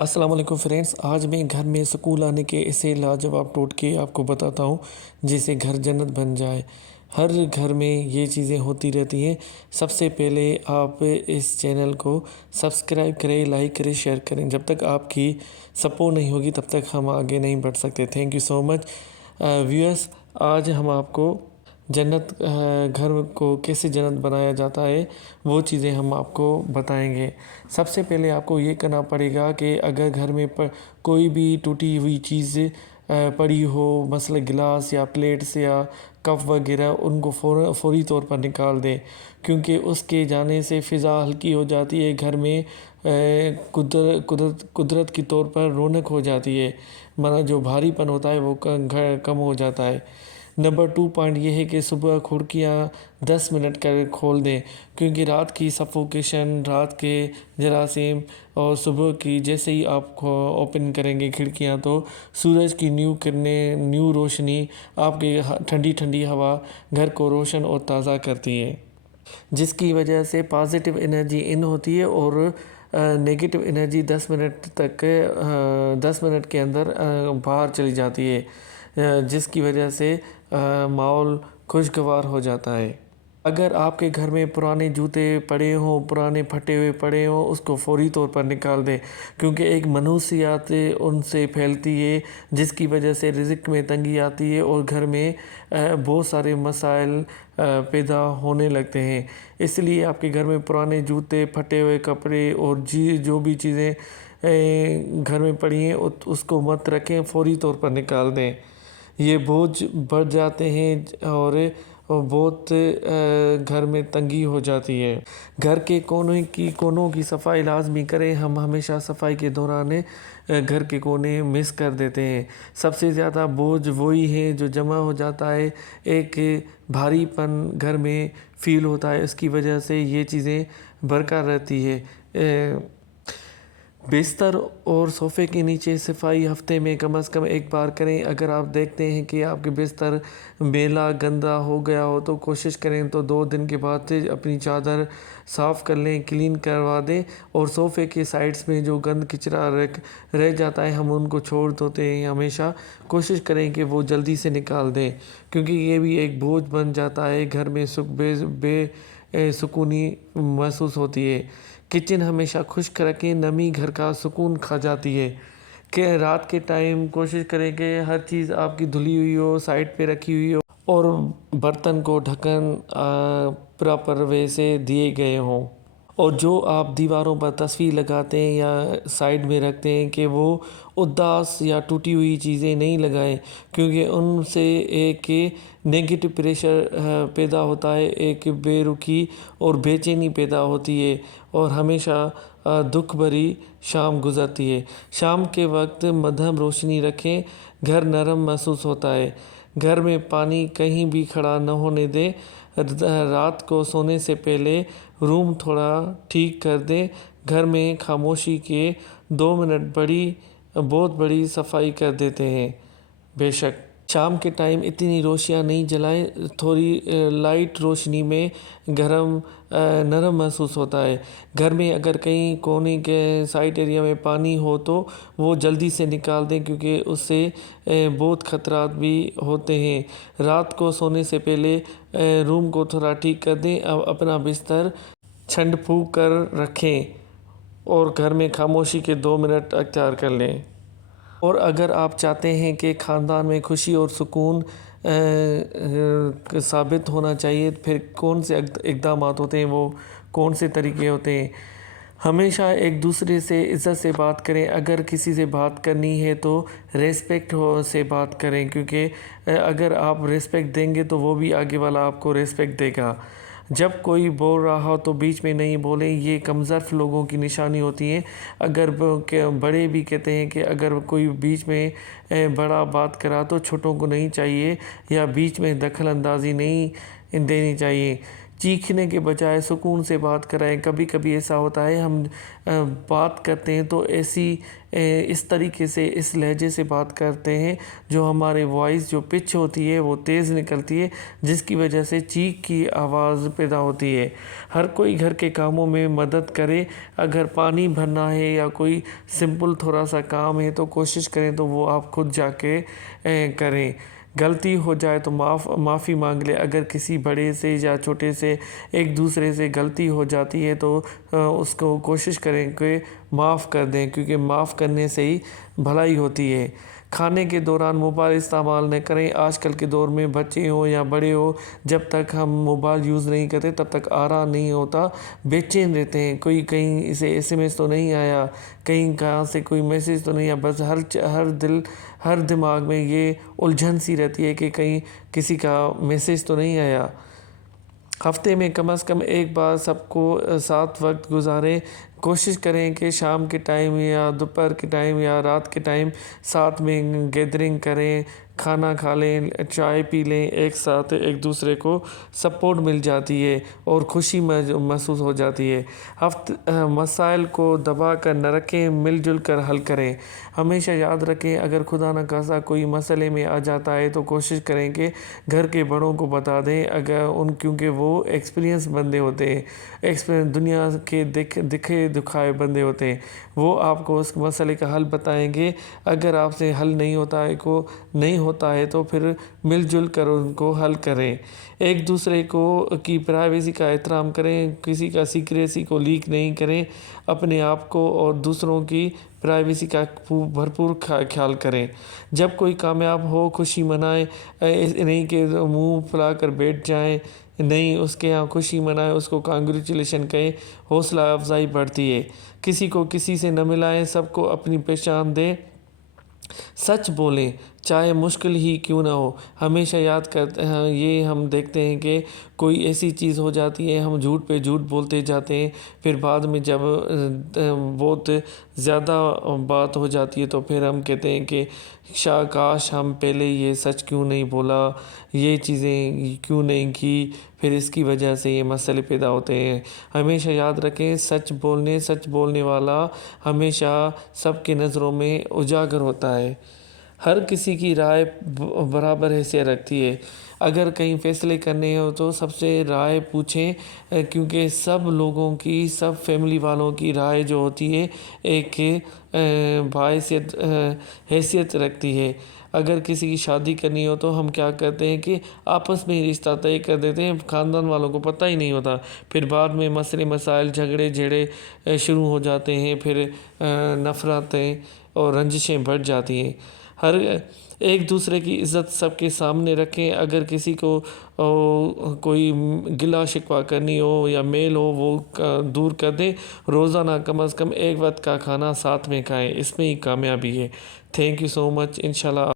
अस्सलाम वालेकुम फ्रेंड्स, आज मैं घर में सुकून लाने के ऐसे लाजवाब टोटके आपको बताता हूँ जिससे घर जन्नत बन जाए। हर घर में ये चीज़ें होती रहती हैं। सबसे पहले आप इस चैनल को सब्सक्राइब करें, लाइक करें, शेयर करें। जब तक आपकी सपोर्ट नहीं होगी तब तक हम आगे नहीं बढ़ सकते। Thank you so much viewers. आज हम आपको जन्नत घर को कैसे जन्नत बनाया जाता है वो चीज़ें हम आपको बताएंगे। सबसे पहले आपको ये करना पड़ेगा कि अगर घर में कोई भी टूटी हुई चीज़ पड़ी हो, मसला गिलास या प्लेट्स या कप वगैरह, उनको फौरी तौर पर निकाल दें, क्योंकि उसके जाने से फ़िज़ा हल्की हो जाती है। घर में कुदरत की तौर पर रौनक हो जाती है, माना जो भारीपन होता है वो घर कम हो जाता है। नंबर 2 पॉइंट ये है कि सुबह खिड़कियाँ 10 मिनट कर खोल दें, क्योंकि रात की सफोकेशन, रात के जरासीम और सुबह की जैसे ही आप ओपन करेंगे खिड़कियाँ तो सूरज की न्यू किरणें, न्यू रोशनी, आपके ठंडी ठंडी हवा घर को रोशन और ताज़ा करती है, जिसकी वजह से पॉजिटिव एनर्जी इन होती है और नेगेटिव एनर्जी 10 मिनट के अंदर बाहर चली जाती है, जिसकी वजह से माहौल खुशगवार हो जाता है। अगर आपके घर में पुराने जूते पड़े हों, पुराने फटे हुए पड़े हों, उसको फौरी तौर पर निकाल दें, क्योंकि एक मनहूसियत उनसे फैलती है, जिसकी वजह से रिज़्क में तंगी आती है और घर में बहुत सारे मसाइल पैदा होने लगते हैं। इसलिए आपके घर में पुराने जूते, फटे हुए कपड़े और जो भी चीज़ें घर में पड़ी हैं उसको मत रखें, फौरी तौर पर निकाल दें। ये बोझ बढ़ जाते हैं और बहुत घर में तंगी हो जाती है। घर के कोनों की सफाई लाजमी करें। हम हमेशा सफाई के दौरान घर के कोने मिस कर देते हैं। सबसे ज़्यादा बोझ वही है जो जमा हो जाता है, एक भारीपन घर में फील होता है, इसकी वजह से ये चीज़ें बरकरार रहती है। बिस्तर और सोफ़े के नीचे सफाई हफ्ते में कम से कम एक बार करें। अगर आप देखते हैं कि आपके बिस्तर मैला गंदा हो गया हो तो कोशिश करें तो 2 दिन के बाद से अपनी चादर साफ़ कर लें, क्लीन करवा दें। और सोफ़े के साइड्स में जो गंद कचरा रह जाता है हम उनको छोड़ देते हैं, हमेशा कोशिश करें कि वो जल्दी से निकाल दें, क्योंकि ये भी एक बोझ बन जाता है। घर में सुकूनी महसूस होती है। किचन हमेशा खुश्क रखें, नमी घर का सुकून खा जाती है। कि रात के टाइम कोशिश करें कि हर चीज़ आपकी धुली हुई हो, साइड पे रखी हुई हो और बर्तन को ढक्कन प्रॉपर वे से दिए गए हों। और जो आप दीवारों पर तस्वीर लगाते हैं या साइड में रखते हैं कि वो उदास या टूटी हुई चीज़ें नहीं लगाएं, क्योंकि उनसे एक नेगेटिव प्रेशर पैदा होता है, एक बेरुखी और बेचैनी पैदा होती है और हमेशा दुख भरी शाम गुजरती है। शाम के वक्त मध्यम रोशनी रखें, घर नरम महसूस होता है। घर में पानी कहीं भी खड़ा न होने दें। रात को सोने से पहले रूम थोड़ा ठीक कर दें। घर में खामोशी के 2 मिनट बहुत बड़ी सफाई कर देते हैं। बेशक शाम के टाइम इतनी रोशनियाँ नहीं जलाएं, थोड़ी लाइट रोशनी में नरम महसूस होता है। घर में अगर कहीं कोने के साइड एरिया में पानी हो तो वो जल्दी से निकाल दें, क्योंकि उससे बहुत खतरात भी होते हैं। रात को सोने से पहले रूम को थोड़ा ठीक कर दें। अब अपना बिस्तर छंड फूँक कर रखें और घर में खामोशी के 2 मिनट अख्तियार कर लें। और अगर आप चाहते हैं कि ख़ानदान में खुशी और सुकून साबित होना चाहिए, फिर कौन से इक़दामात होते हैं, वो कौन से तरीके होते हैं। हमेशा एक दूसरे से इज़्ज़त से बात करें। अगर किसी से बात करनी है तो रेस्पेक्ट से बात करें, क्योंकि अगर आप रेस्पेक्ट देंगे तो वो भी आगे वाला आपको रेस्पेक्ट देगा। जब कोई बोल रहा हो तो बीच में नहीं बोलें, ये कमज़ोर लोगों की निशानी होती है। अगर बड़े भी कहते हैं कि अगर कोई बीच में बड़ा बात करा तो छोटों को नहीं चाहिए या बीच में दखल अंदाज़ी नहीं देनी चाहिए, چیخنے کے بجائے سکون سے بات کریں۔ کبھی کبھی ایسا ہوتا ہے ہم بات کرتے ہیں تو اس طریقے سے اس لہجے سے بات کرتے ہیں جو ہمارے وائس جو پچ ہوتی ہے وہ تیز نکلتی ہے، جس کی وجہ سے چیخ کی آواز پیدا ہوتی ہے۔ ہر کوئی گھر کے کاموں میں مدد کرے۔ اگر پانی بھرنا ہے یا کوئی سمپل تھوڑا سا کام ہے تو کوشش کریں تو وہ آپ خود جا کے کریں۔ غلطی ہو جائے تو معافی مانگ لے۔ اگر کسی بڑے سے یا چھوٹے سے ایک دوسرے سے غلطی ہو جاتی ہے تو اس کو کوشش کریں کہ معاف کر دیں، کیونکہ معاف کرنے سے ہی بھلائی ہوتی ہے۔ کھانے کے دوران موبائل استعمال نہ کریں۔ آج کل کے دور میں بچے ہوں یا بڑے ہوں، جب تک ہم موبائل یوز نہیں کرتے تب تک آرام نہیں ہوتا، بے چین رہتے ہیں۔ کوئی کہیں اسے SMS تو نہیں آیا، کہیں کہاں سے کوئی میسیج تو نہیں آیا، بس ہر دماغ میں یہ الجھن سی رہتی ہے کہ کہیں کسی کا میسیج تو نہیں آیا۔ ہفتے میں کم از کم ایک بار سب کو ساتھ وقت گزاریں۔ کوشش کریں کہ شام کے ٹائم یا دوپہر کے ٹائم یا رات کے ٹائم ساتھ میں گیدرنگ کریں، کھانا کھا لیں، چائے پی لیں، ایک ساتھ ایک دوسرے کو سپورٹ مل جاتی ہے اور خوشی محسوس ہو جاتی ہے۔ مسائل کو دبا کر نہ رکھیں، مل جل کر حل کریں۔ ہمیشہ یاد رکھیں اگر خدا نہ خواستہ کوئی مسئلے میں آ جاتا ہے تو کوشش کریں کہ گھر کے بڑوں کو بتا دیں، کیونکہ وہ ایکسپیرینس بندے ہوتے ہیں، دنیا کے دکھے دکھائے بندے ہوتے ہیں، وہ آپ کو اس مسئلے کا حل بتائیں گے۔ اگر آپ سے حل نہیں ہوتا ہے تو پھر مل جل کر ان کو حل کریں۔ ایک دوسرے کی پرائیویسی کا احترام کریں، کسی کا سیکریسی کو لیک نہیں کریں، اپنے آپ کو اور دوسروں کی پرائیویسی کا بھرپور خیال کریں۔ جب کوئی کامیاب ہو خوشی منائیں، نہیں کہ منہ پھلا کر بیٹھ جائیں، نہیں، اس کے یہاں خوشی منائیں، اس کو کانگریچولیشن کہیں، حوصلہ افزائی بڑھتی ہے۔ کسی کو کسی سے نہ ملائیں، سب کو اپنی پہچان دیں۔ سچ بولیں چاہے مشکل ہی کیوں نہ ہو۔ ہمیشہ یاد کرتے ہیں، یہ ہم دیکھتے ہیں کہ کوئی ایسی چیز ہو جاتی ہے، ہم جھوٹ پہ جھوٹ بولتے جاتے ہیں، پھر بعد میں جب بہت زیادہ بات ہو جاتی ہے تو پھر ہم کہتے ہیں کہ کاش ہم پہلے یہ سچ کیوں نہیں بولا، یہ چیزیں کیوں نہیں کی، پھر اس کی وجہ سے یہ مسئلے پیدا ہوتے ہیں۔ ہمیشہ یاد رکھیں سچ بولنے والا ہمیشہ سب کی نظروں میں اجاگر ہوتا ہے۔ ہر کسی کی رائے برابر حیثیت رکھتی ہے۔ اگر کہیں فیصلے کرنے ہو تو سب سے رائے پوچھیں، کیونکہ سب لوگوں کی، سب فیملی والوں کی رائے جو ہوتی ہے ایک حیثیت رکھتی ہے۔ اگر کسی کی شادی کرنی ہو تو ہم کیا کرتے ہیں کہ آپس میں رشتہ طے کر دیتے ہیں، خاندان والوں کو پتہ ہی نہیں ہوتا، پھر بعد میں مسائل جھگڑے شروع ہو جاتے ہیں، پھر نفرتیں اور رنجشیں بڑھ جاتی ہیں۔ ایک دوسرے کی عزت سب کے سامنے رکھیں۔ اگر کسی کو کوئی گلہ شکوہ کرنی ہو یا میل ہو وہ دور کر دیں۔ روزانہ کم از کم ایک وقت کا کھانا ساتھ میں کھائیں، اس میں ہی کامیابی ہے۔ تھینک یو سو مچ، انشاءاللہ